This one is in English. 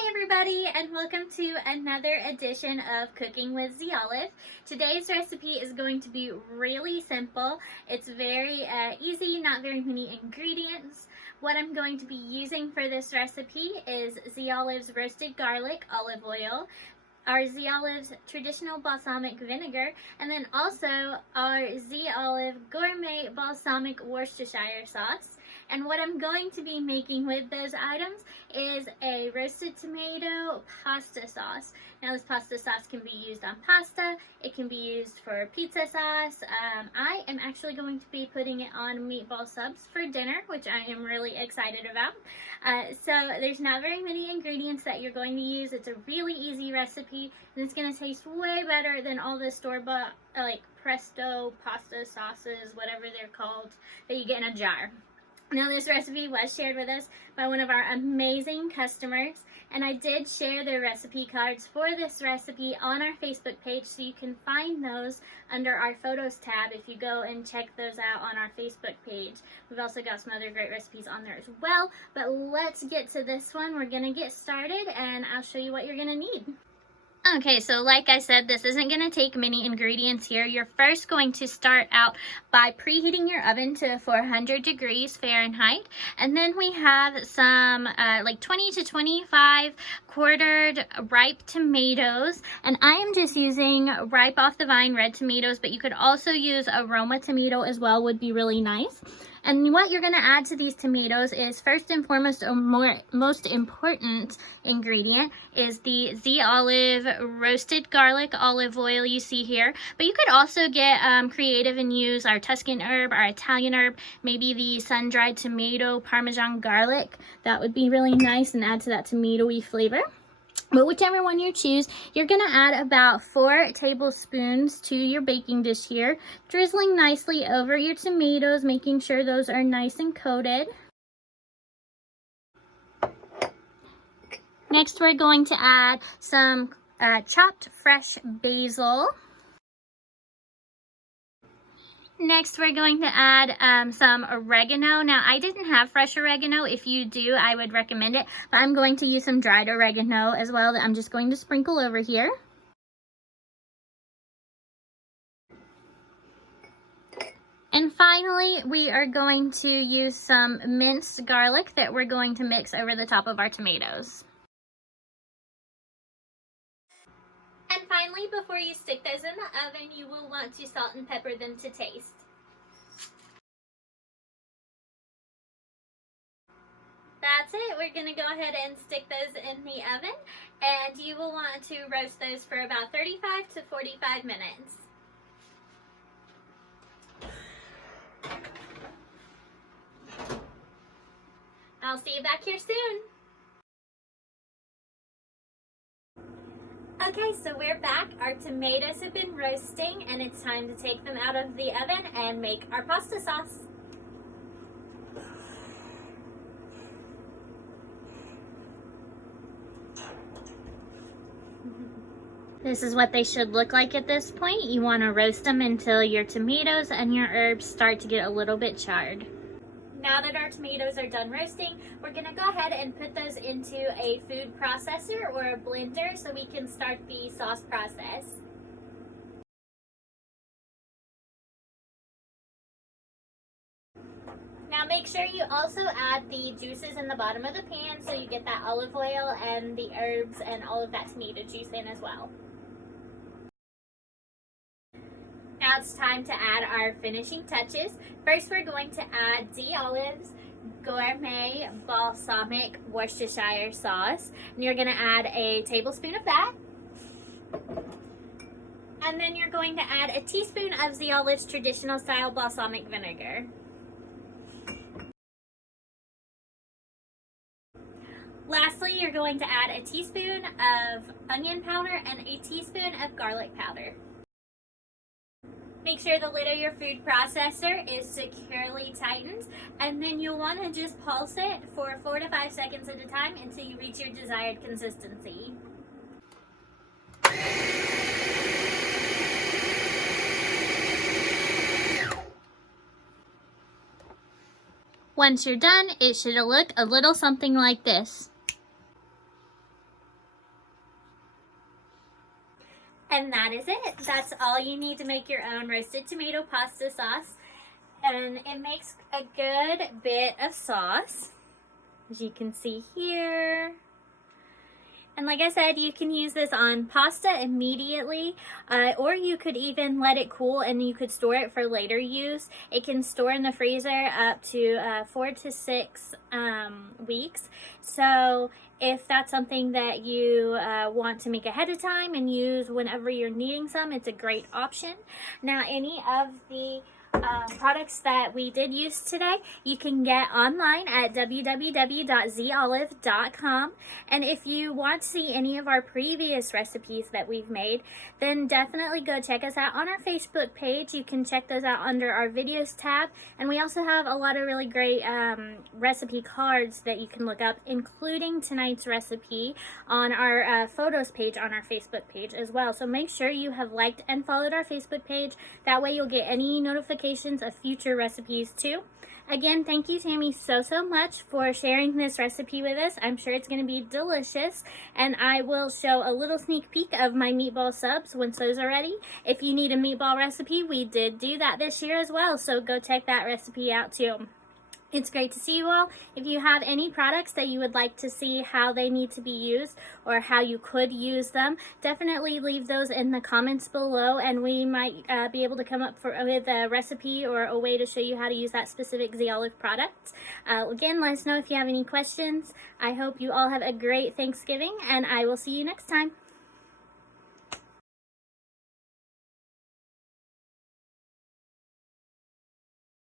Hi everybody, and welcome to another edition of Cooking with Z Olive. Today's recipe is going to be really simple. It's very easy, not very many ingredients. What I'm going to be using for this recipe is Z Olive's roasted garlic olive oil, our Z Olive's traditional balsamic vinegar, and then also our Z Olive gourmet balsamic Worcestershire sauce. And what I'm going to be making with those items is a roasted tomato pasta sauce. Now this pasta sauce can be used on pasta, it can be used for pizza sauce. I am actually going to be putting it on meatball subs for dinner, which I am really excited about. So there's not very many ingredients that you're going to use. It's a really easy recipe, and it's going to taste way better than all the store-bought like Presto pasta sauces, whatever they're called, that you get in a jar. Now this recipe was shared with us by one of our amazing customers, and I did share their recipe cards for this recipe on our Facebook page, so you can find those under our photos tab if you go and check those out on our Facebook page. We've also got some other great recipes on there as well, but let's get to this one. We're gonna get started and I'll show you what you're gonna need. Okay, so like I said, this isn't going to take many ingredients here. You're first going to start out by preheating your oven to 400 degrees Fahrenheit. And then we have some like 20 to 25 quartered ripe tomatoes. And I am just using ripe off the vine red tomatoes, but you could also use aroma tomato as well, would be really nice. And what you're going to add to these tomatoes is first and foremost, or most important ingredient is the Z Olive roasted garlic olive oil you see here. But you could also get creative and use our Tuscan herb, our Italian herb, maybe the sun-dried tomato Parmesan garlic. That would be really nice and add to that tomatoey flavor. But whichever one you choose, you're going to add about 4 tablespoons to your baking dish here, drizzling nicely over your tomatoes, making sure those are nice and coated. Next, we're going to add some chopped fresh basil. Next, we're going to add some oregano. Now, I didn't have fresh oregano. If you do, I would recommend it. But I'm going to use some dried oregano as well that I'm just going to sprinkle over here. And finally, we are going to use some minced garlic that we're going to mix over the top of our tomatoes. And finally, before you stick those in the oven, you will want to salt and pepper them to taste. That's it. We're going to go ahead and stick those in the oven, and you will want to roast those for about 35 to 45 minutes. I'll see you back here soon. Okay, so we're back. Our tomatoes have been roasting, and it's time to take them out of the oven and make our pasta sauce. This is what they should look like at this point. You want to roast them until your tomatoes and your herbs start to get a little bit charred. Now that our tomatoes are done roasting, we're going to go ahead and put those into a food processor or a blender so we can start the sauce process. Now make sure you also add the juices in the bottom of the pan so you get that olive oil and the herbs and all of that tomato juice in as well. Now it's time to add our finishing touches. First, we're going to add Z Olive's gourmet balsamic Worcestershire sauce. And you're going to add a tablespoon of that. And then you're going to add a teaspoon of Z Olive's traditional style balsamic vinegar. Lastly, you're going to add a teaspoon of onion powder and a teaspoon of garlic powder. Make sure the lid of your food processor is securely tightened, and then you'll want to just pulse it for 4 to 5 seconds at a time until you reach your desired consistency. Once you're done, it should look a little something like this. And that is it. That's all you need to make your own roasted tomato pasta sauce. And it makes a good bit of sauce, as you can see here. And like I said, you can use this on pasta immediately, or you could even let it cool and you could store it for later use. It can store in the freezer up to 4 to 6 weeks. So if that's something that you want to make ahead of time and use whenever you're needing some, it's a great option. Now, any of the products that we did use today, you can get online at www.zolive.com. And if you want to see any of our previous recipes that we've made, then definitely go check us out on our Facebook page. You can check those out under our videos tab. And we also have a lot of really great recipe cards that you can look up, including tonight's recipe on our photos page on our Facebook page as well. So make sure you have liked and followed our Facebook page. That way you'll get any notifications of future recipes too. Again, thank you, Tammy, so much for sharing this recipe with us. I'm sure it's going to be delicious, and I will show a little sneak peek of my meatball subs once those are ready. If you need a meatball recipe, we did do that this year as well, so go check that recipe out too. It's great to see you all. If you have any products that you would like to see how they need to be used or how you could use them, definitely leave those in the comments below, and we might be able to come up with a recipe or a way to show you how to use that specific Zolive product. Again, let us know if you have any questions. I hope you all have a great Thanksgiving, and I will see you next time.